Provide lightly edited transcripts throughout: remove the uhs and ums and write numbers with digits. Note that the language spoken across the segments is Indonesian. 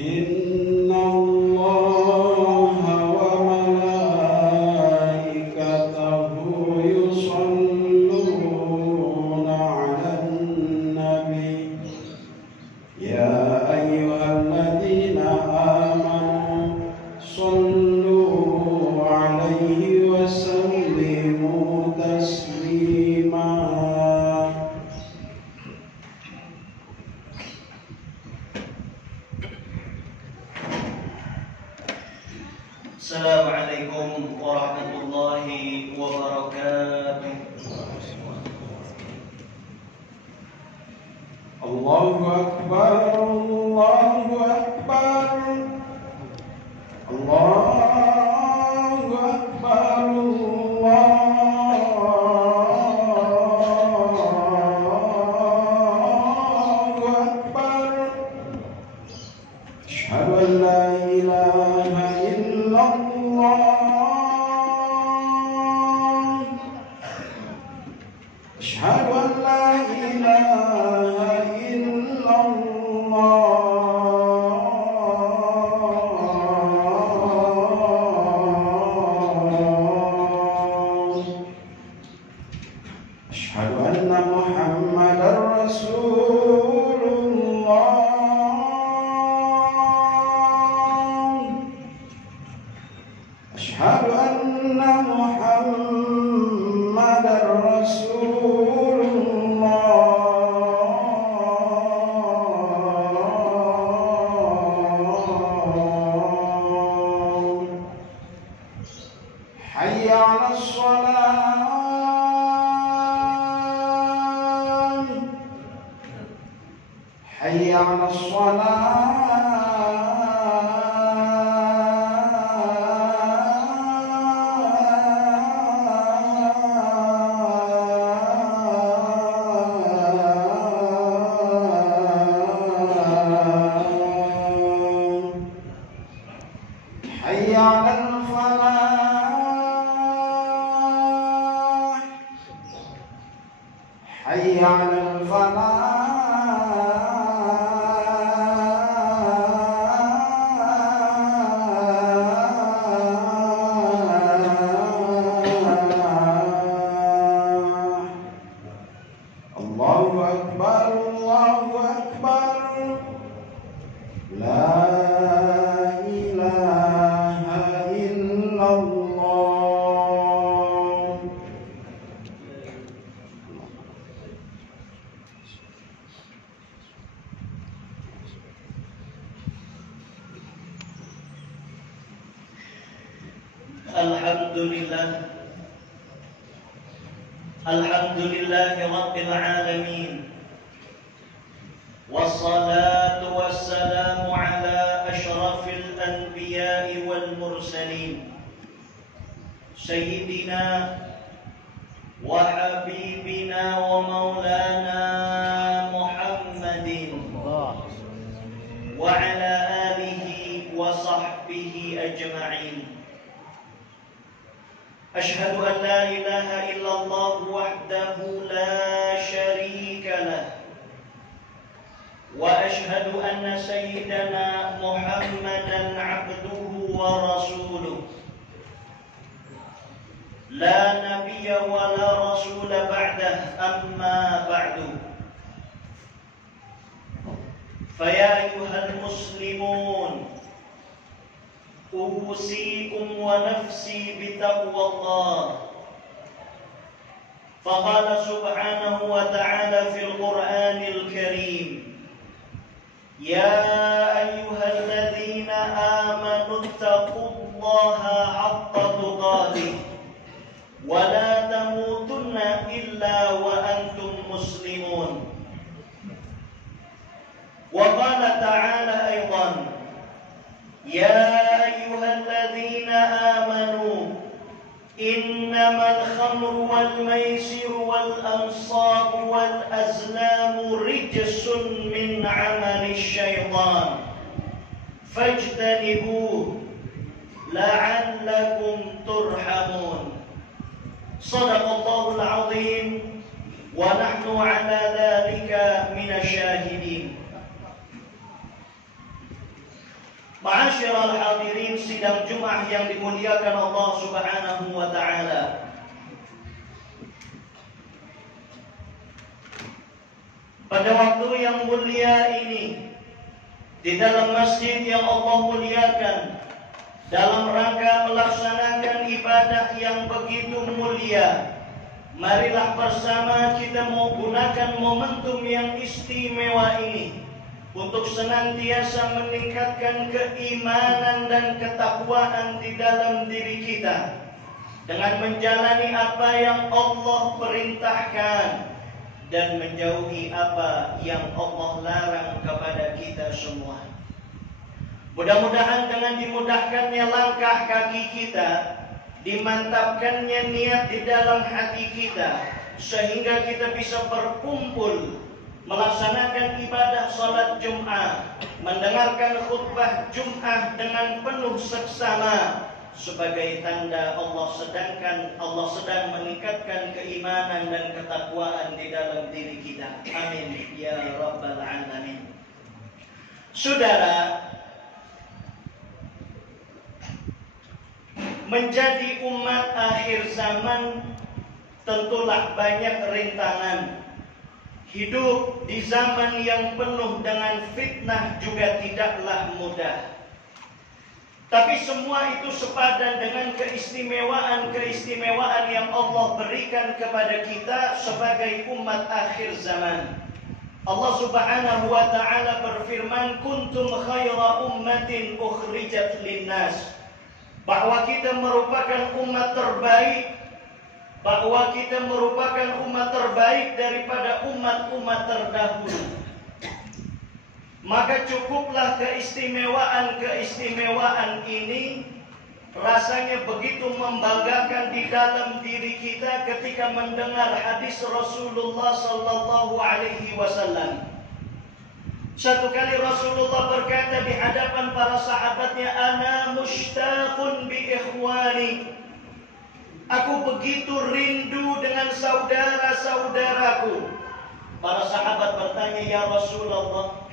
إن الله وملائكته يصلون على النبي يا أيها الذين آمنوا صلوا عليه وسلموا تسليما. Assalamualaikum warahmatullahi wabarakatuh. Allahu Akbar, Allahu Akbar, Allahu Akbar, Allahu Akbar. Asyhadu an la ilaha illallah. Asyhadu an la ilaha illallah. Asyhadu anna Muhammadar Rasulullah. Asyhadu anna Muhammadar Rasulullah. Hayya 'alas shalah. Hayya 'alas shalah. Hayya 'alal falah. Hayya 'alal falah. Allahu Akbar, Allahu Akbar. La ilaha illallah. Alhamdulillahi Rabbil Alamin. Wassalatu wassalamu ala ashrafil anbiya'i wal mursalin Sayyidina wa habibina wa maulana Muhammadin wa ala alihi wa sahbihi ajma'in. أشهد أن لا إله إلا الله وحده لا شريك له وأشهد أن سيدنا محمدا عبده ورسوله لا نبي ولا رسول بعده أما بعد فيا أيها المسلمون أوصيكم ونفسي بتقوى الله. فقال سبحانه وتعالى في القرآن الكريم يا أيها الذين آمنوا اتقوا الله حق تقاته ولا تموتن إلا وأنتم مسلمون. وقال تعالى أيضا يا أيها الذين آمنوا إنما الخمر والميسر والأنصاب والأزلام رجس من عمل الشيطان فاجتنبوه لعلكم ترحمون. صدق الله العظيم ونحن على ذلك من الشاهدين. Ma'asyiral hadirin sidang Jumat yang dimuliakan Allah Subhanahu wa taala. Pada waktu yang mulia ini, di dalam masjid yang Allah muliakan, dalam rangka melaksanakan ibadah yang begitu mulia, marilah bersama kita menggunakan momentum yang istimewa ini untuk senantiasa meningkatkan keimanan dan ketakwaan di dalam diri kita dengan menjalani apa yang Allah perintahkan dan menjauhi apa yang Allah larang kepada kita semua. Mudah-mudahan dengan dimudahkannya langkah kaki kita, dimantapkannya niat di dalam hati kita, sehingga kita bisa berkumpul melaksanakan ibadah salat Jumat, mendengarkan khutbah Jumat dengan penuh seksama sebagai tanda Allah sedang meningkatkan keimanan dan ketakwaan di dalam diri kita. Amin ya rabbal alamin. Saudara, menjadi umat akhir zaman tentulah banyak rintangan. Hidup di zaman yang penuh dengan fitnah juga tidaklah mudah. Tapi semua itu sepadan dengan keistimewaan yang Allah berikan kepada kita sebagai umat akhir zaman. Allah Subhanahu wa taala berfirman, "Kuntum khaira ummatin ukhrijat linnas." Bahwa kita merupakan umat terbaik, bahwa kita merupakan umat terbaik daripada umat-umat terdahulu. Maka cukuplah keistimewaan ini rasanya begitu membanggakan di dalam diri kita ketika mendengar hadis Rasulullah sallallahu alaihi wasallam. Satu kali Rasulullah berkata di hadapan para sahabatnya, "Ana mushtaqun bi ikhwani." Aku begitu rindu dengan saudara-saudaraku. Para sahabat bertanya, "Ya Rasulullah,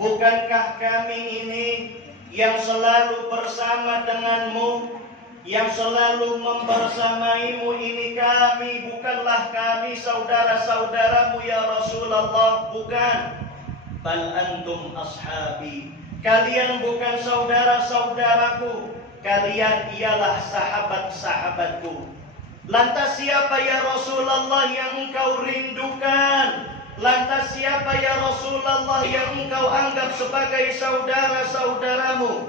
bukankah kami ini yang selalu bersama denganmu, yang selalu membersamaimu ini kami, bukanlah kami saudara-saudaramu ya Rasulullah?" "Bukan. Bal antum ashabi." Kalian bukan saudara-saudaraku, kalian ialah sahabat-sahabatku. Lantas siapa ya Rasulullah yang engkau rindukan? Lantas siapa ya Rasulullah yang engkau anggap sebagai saudara-saudaramu?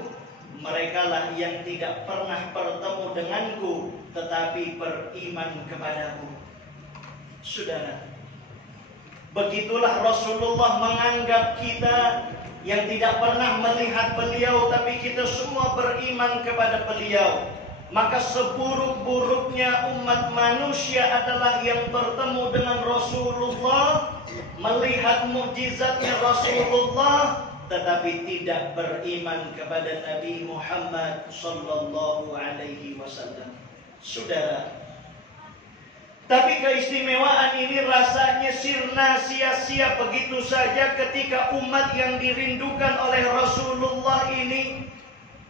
Merekalah yang tidak pernah bertemu denganku, tetapi beriman kepadaku. Saudara, begitulah Rasulullah menganggap kita yang tidak pernah melihat beliau, tapi kita semua beriman kepada beliau. Maka seburuk-buruknya umat manusia adalah yang bertemu dengan Rasulullah, melihat mukjizatnya Rasulullah, tetapi tidak beriman kepada Nabi Muhammad sallallahu alaihi wasallam. Saudara, tapi keistimewaan ini rasanya sirna sia-sia begitu saja ketika umat yang dirindukan oleh Rasulullah ini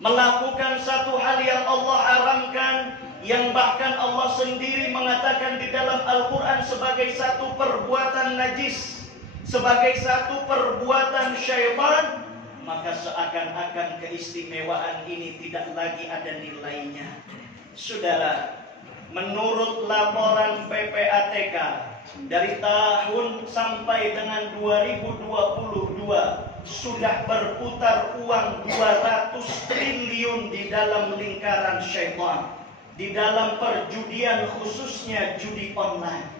melakukan satu hal yang Allah haramkan, yang bahkan Allah sendiri mengatakan di dalam Al-Quran sebagai satu perbuatan najis, sebagai satu perbuatan syaitan. Maka seakan-akan keistimewaan ini tidak lagi ada nilainya. Saudara, menurut laporan PPATK dari tahun sampai dengan 2022 sudah berputar uang 200 triliun di dalam lingkaran syaitan, di dalam perjudian, khususnya judi online.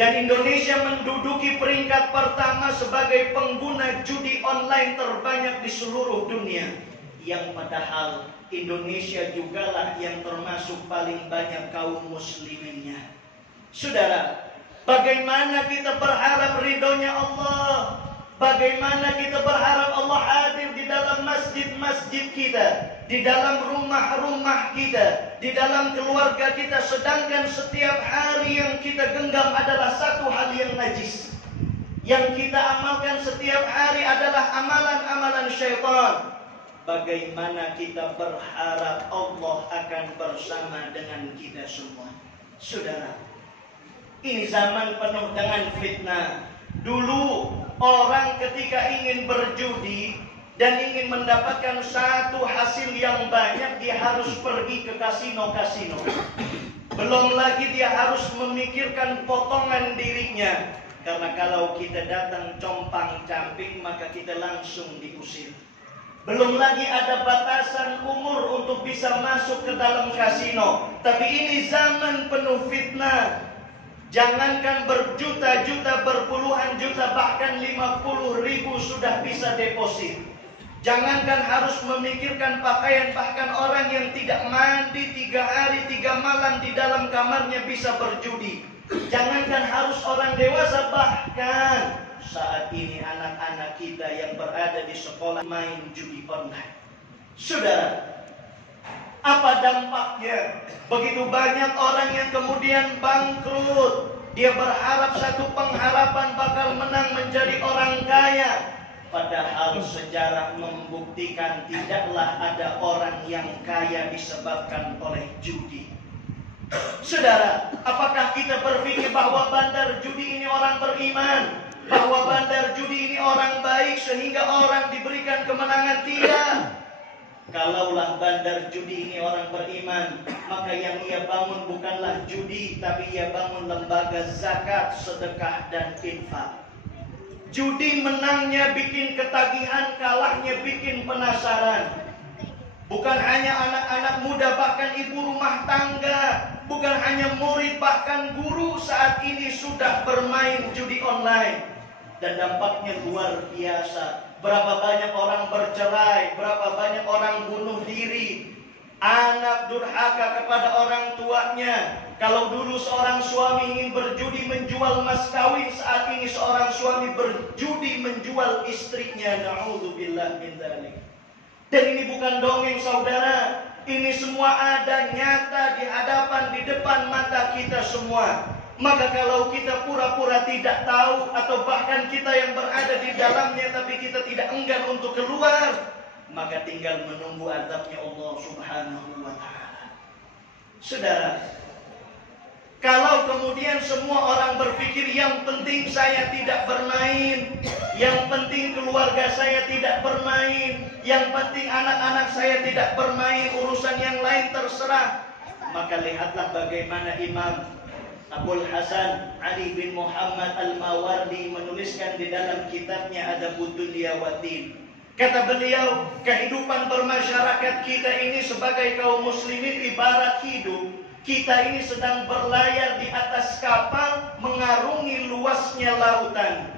Dan Indonesia menduduki peringkat pertama sebagai pengguna judi online terbanyak di seluruh dunia, yang padahal Indonesia jugalah yang termasuk paling banyak kaum musliminnya. Saudara, bagaimana kita berharap ridhonya Allah? Bagaimana kita berharap Allah hadir di dalam masjid-masjid kita, di dalam rumah-rumah kita, di dalam keluarga kita, sedangkan setiap hari yang kita genggam adalah satu hal yang najis. Yang kita amalkan setiap hari adalah amalan-amalan syaitan. bagaimana kita berharap Allah akan bersama dengan kita semua. Saudara, ini zaman penuh dengan fitnah. Dulu orang ketika ingin berjudi dan ingin mendapatkan satu hasil yang banyak, dia harus pergi ke kasino-kasino. Belum lagi dia harus memikirkan potongan dirinya. Karena kalau kita datang compang-camping, maka kita langsung diusir. Belum lagi ada batasan umur untuk bisa masuk ke dalam kasino. Tapi ini zaman penuh fitnah. Jangankan berjuta-juta, berpuluhan juta, bahkan 50.000 sudah bisa deposit. Jangankan harus memikirkan pakaian, bahkan orang yang tidak mandi 3 hari 3 malam di dalam kamarnya bisa berjudi. Jangankan harus orang dewasa, bahkan saat ini anak-anak kita yang berada di sekolah main judi online. Saudara, apa dampaknya? Begitu banyak orang yang kemudian bangkrut. Dia berharap satu pengharapan bakal menang menjadi orang kaya. Padahal sejarah membuktikan tidaklah ada orang yang kaya disebabkan oleh judi. Saudara, apakah kita berpikir bahwa bandar judi ini orang beriman? Bahwa bandar judi ini orang baik sehingga orang diberikan kemenangan? Tidak. Kalaulah bandar judi ini orang beriman, maka yang ia bangun bukanlah judi, tapi ia bangun lembaga zakat, sedekah, dan infak. Judi menangnya bikin ketagihan, kalahnya bikin penasaran. Bukan hanya anak-anak muda, bahkan ibu rumah tangga, bukan hanya murid, bahkan guru saat ini sudah bermain judi online. Dan dampaknya luar biasa. Berapa banyak orang bercerai, berapa banyak orang bunuh diri. Anak durhaka kepada orang tuanya. Kalau dulu seorang suami ingin berjudi menjual mas kawin, saat ini seorang suami berjudi menjual istrinya. Na'udzubillah min dzalik. Dan ini bukan dongeng, saudara. Ini semua ada nyata di hadapan, di depan mata kita semua. Maka kalau kita pura-pura tidak tahu, atau bahkan kita yang berada di dalamnya tapi kita tidak enggan untuk keluar, maka tinggal menunggu azabnya Allah Subhanahu wa ta'ala. Saudara, kalau kemudian semua orang berpikir yang penting saya tidak bermain, yang penting keluarga saya tidak bermain, yang penting anak-anak saya tidak bermain, urusan yang lain terserah, maka lihatlah bagaimana Imam Abul Hasan Ali bin Muhammad Al-Mawardi menuliskan di dalam kitabnya Adabud Dunya Waddin. Kata beliau, kehidupan bermasyarakat kita ini sebagai kaum muslimin ibarat hidup. Kita ini sedang berlayar di atas kapal mengarungi luasnya lautan.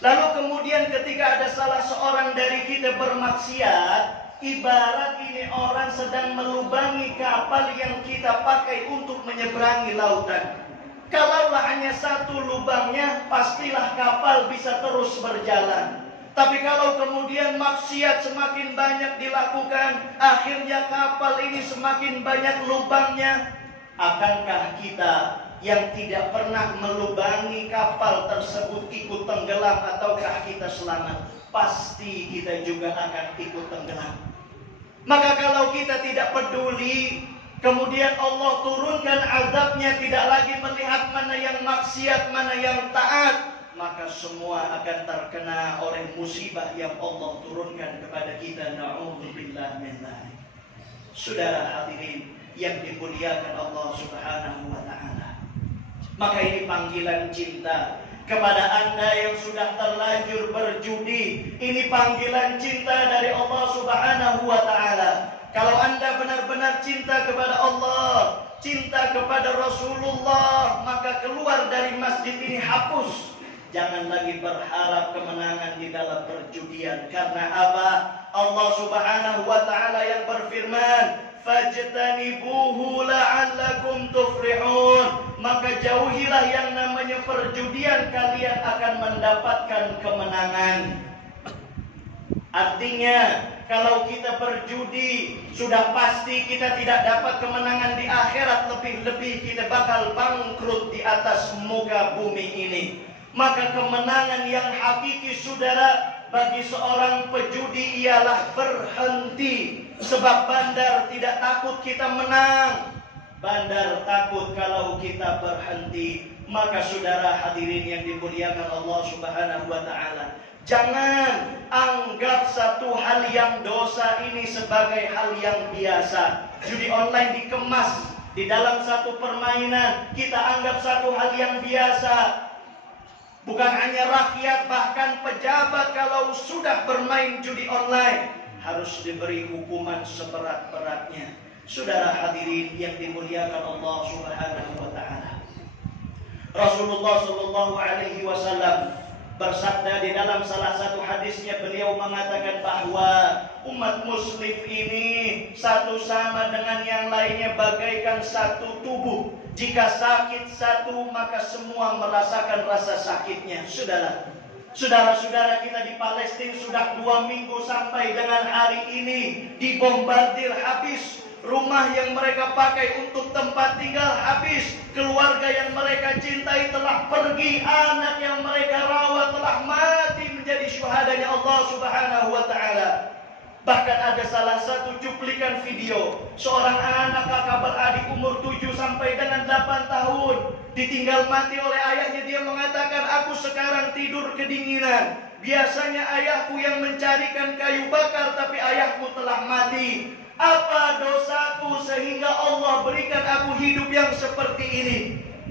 Lalu kemudian ketika ada salah seorang dari kita bermaksiat, ibarat ini orang sedang melubangi kapal yang kita pakai untuk menyeberangi lautan. Kalaulah hanya satu lubangnya, pastilah kapal bisa terus berjalan. Tapi kalau kemudian maksiat semakin banyak dilakukan, akhirnya kapal ini semakin banyak lubangnya. Akankah kita yang tidak pernah melubangi kapal tersebut ikut tenggelam, ataukah kita selamat? Pasti kita juga akan ikut tenggelam. Maka kalau kita tidak peduli, kemudian Allah turunkan azabnya, tidak lagi melihat mana yang maksiat, mana yang taat, maka semua akan terkena oleh musibah yang Allah turunkan kepada kita. Na'udzubillah min dzalik. Saudara hadirin yang dimuliakan Allah Subhanahu wa ta'ala, maka ini panggilan cinta kepada Anda yang sudah terlanjur berjudi. Ini panggilan cinta dari Allah Subhanahu wa ta'ala. Kalau Anda benar-benar cinta kepada Allah, cinta kepada Rasulullah, maka keluar dari masjid ini hapus. Jangan lagi berharap kemenangan di dalam perjudian. Karena apa? Allah Subhanahu wa ta'ala yang berfirman, fajtanibuhu la'allakum tuflihun. Maka jauhilah yang namanya perjudian, kalian akan mendapatkan kemenangan. Artinya, kalau kita berjudi, sudah pasti kita tidak dapat kemenangan di akhirat. Lebih-lebih kita bakal bangkrut di atas muka bumi ini. Maka kemenangan yang hakiki, saudara, bagi seorang pejudi ialah berhenti. Sebab bandar tidak takut kita menang, bandar takut kalau kita berhenti. Maka saudara hadirin yang dimuliakan Allah Subhanahu wa taala, jangan anggap satu hal yang dosa ini sebagai hal yang biasa. Judi online dikemas di dalam satu permainan, kita anggap satu hal yang biasa. Bukan hanya rakyat, bahkan pejabat kalau sudah bermain judi online harus diberi hukuman seberat-beratnya. Saudara hadirin yang dimuliakan Allah Subhanahu wa taala, Rasulullah sallallahu alaihi wasallam bersabda di dalam salah satu hadisnya, beliau mengatakan bahwa umat muslim ini satu sama dengan yang lainnya bagaikan satu tubuh. Jika sakit satu, maka semua merasakan rasa sakitnya. Saudara-saudara kita di Palestina sudah 2 minggu sampai dengan hari ini dibombardir habis. Rumah yang mereka pakai untuk tempat tinggal habis. Keluarga yang mereka cintai telah pergi. Anak yang mereka rawat telah mati menjadi syuhadanya Allah Subhanahu wa ta'ala. Bahkan ada salah satu cuplikan video seorang anak kakak beradik umur 7 sampai dengan 8 tahun ditinggal mati oleh ayahnya. Dia mengatakan, aku sekarang tidur kedinginan. Biasanya ayahku yang mencarikan kayu bakar, tapi ayahku telah mati. Apa dosaku sehingga Allah berikan aku hidup yang seperti ini?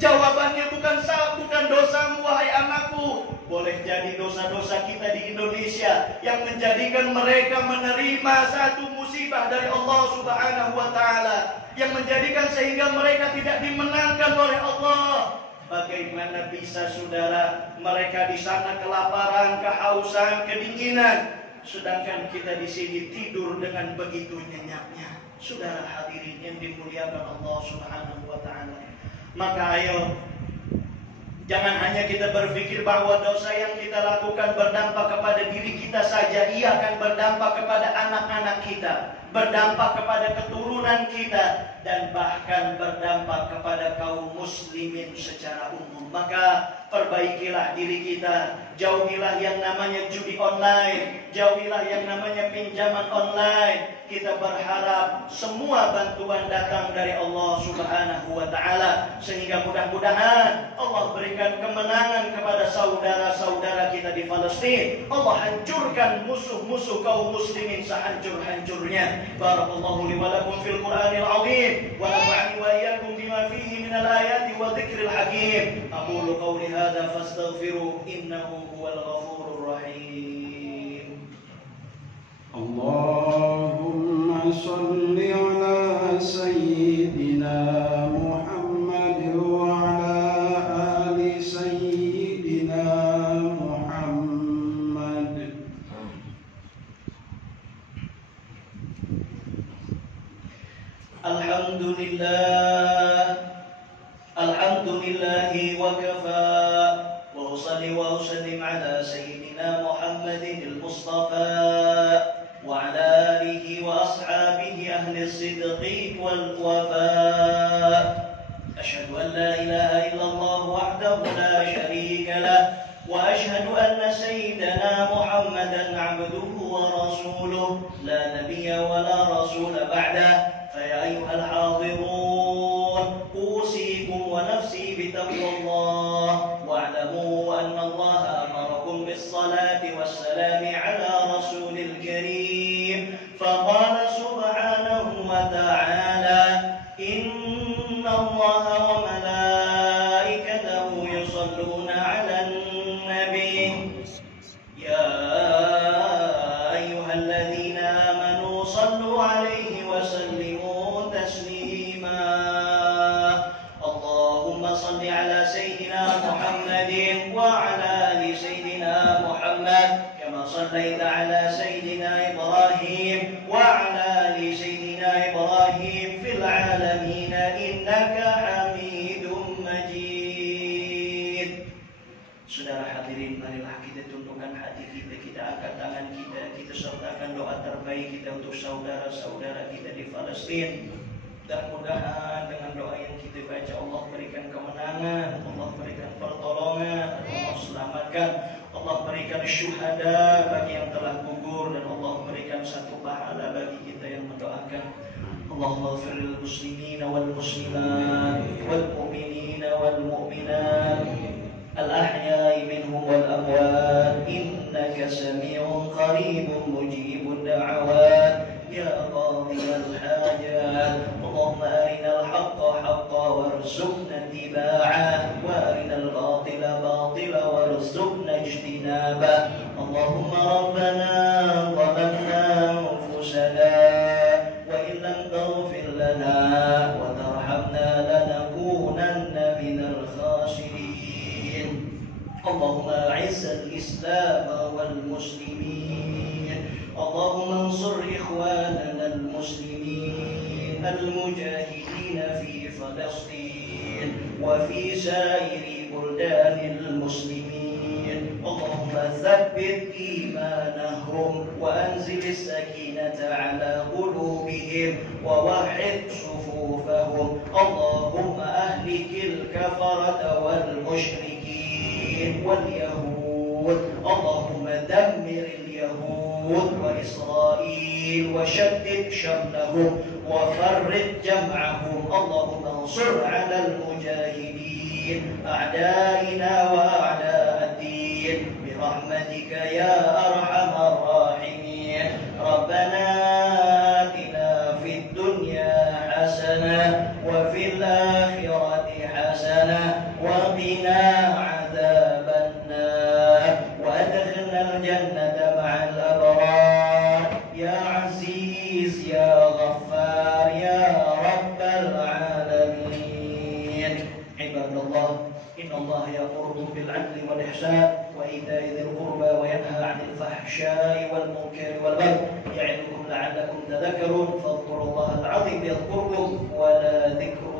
Jawabannya bukan dosamu wahai anakku. Boleh jadi dosa-dosa kita di Indonesia yang menjadikan mereka menerima satu musibah dari Allah Subhanahu wa taala, yang menjadikan sehingga mereka tidak dimenangkan oleh Allah. Bagaimana bisa saudara, mereka di sana kelaparan, kehausan, kedinginan, sedangkan kita di sini tidur dengan begitu nyenyaknya. Saudara hadirin yang dimuliakan Allah Subhanahu wa taala, maka ayo, jangan hanya kita berpikir bahwa dosa yang kita lakukan berdampak kepada diri kita saja. Ia akan berdampak kepada anak-anak kita, berdampak kepada keturunan kita, dan bahkan berdampak kepada kaum muslimin secara umum. Maka perbaikilah diri kita, jauhilah yang namanya judi online, jauhilah yang namanya pinjaman online. Kita berharap semua bantuan datang dari Allah Subhanahu wa taala, sehingga mudah-mudahan Allah berikan kemenangan kepada saudara-saudara kita di Palestina. Allah hancurkan musuh-musuh kaum muslimin sehancur-hancurnya. Barakallahu li wa lakum fil Qur'anil 'azim wa nafa'ani wa iyyakum bima fihi minal ayati wa dzikril hakim. Aqulu qawli hadza fastaghfiru innahu huwal ghafurur rahim. Allahumma salli ala sayyidina Muhammad wa ala ali sayyidina Muhammad. Alhamdulillahi wa kafa, wa usalli wa usallim ala sayyidina Muhammadin al-Mustafa wa ala alihi wa ashabihi ahli as-sidqi wal wafa. Asyhadu an la ilaha illallah wahdahu la syarika lah, wa asyhadu anna sayyidana Muhammadan abduhu wa rasuluh, la nabiyya wa la rasula ba'dah. فيا أيها الحاضرون أوصيكم ونفسي بتقوى الله، واعلموا أن الله أمركم بالصلاة والسلام على رسول الكريم، فقال سبحانه وتعالى إن الله وملائكته يصلون على النبي يا أيها الذين آمنوا صلوا عليه وسلموا تسليما. اللهم صل على سيدنا محمد وعلى آل سيدنا محمد كما صليت على سيدنا إبراهيم وعلى آل سيدنا إبراهيم في العالمين إنك حميد مجيد. Saudara hadirin, marilah kita tundukkan hati kita, kita angkat tangan kita, kita sertakan doa terbaik kita untuk saudara-saudara kita di Palestina. Dan mudah-mudahan dengan doa yang kita baca Allah berikan kemenangan, Allah berikan pertolongan, Allah selamatkan, Allah berikan berikan syuhada bagi yang telah gugur, dan Allah berikan satu pahala bagi kita yang mendoakan. Allahumma ighfir lil muslimina wal muslimat wal mu'minina wal mu'minat al-ahya'i minhum wal amwat innaka sami'un qaribun mujibud da'awat ya qadiyal hajat. Allahumma arinal haqqa haqqa warzuqna ittiba'ah wa arinal batila batila warzuqna ijtinabah. Allahumma rabbana zalamna anfusana wa in lam taghfir lana wa tarhamna lanakunanna minal khasirin. Allahumma a'izz al-islam wal muslimin. Allahumma ansur ikhwanana al-muslimin al-mujahidin fi Falastin wa fi sairi buldanil muslimin. Allahumma thabbit imanahum wa anzil as-sakinata ala qulubihim wa wahhid sufufahum. Allahumma ahlikil kafarata wal musyrikin wal yahud. Allahumma dammir al-yahud wa Israel wa shaddid shamlahum wa farrid jam'ahum. Allahumma ansur 'ala al-mujahidin a'da'ina wa a'da' ad-din birahmatika ya arhamar rahimin. Rabbana atina fid dunya hasanah wa fil akhirati hasanah wa qina adzaban nar wa adkhilna al-jannata ma'al abrar ya aziz ya ghaffar ya rabbal alamin. Ibadallah, innallaha ya'muru bil 'adli wal ihsan wa ita'i dzil qurba wa yanha 'anil fahsya'i wal munkari wal baghi ya'idukum la'allakum tadhakkarun. Fadhkurullaha al-'azim yadhkurkum wa la dhikru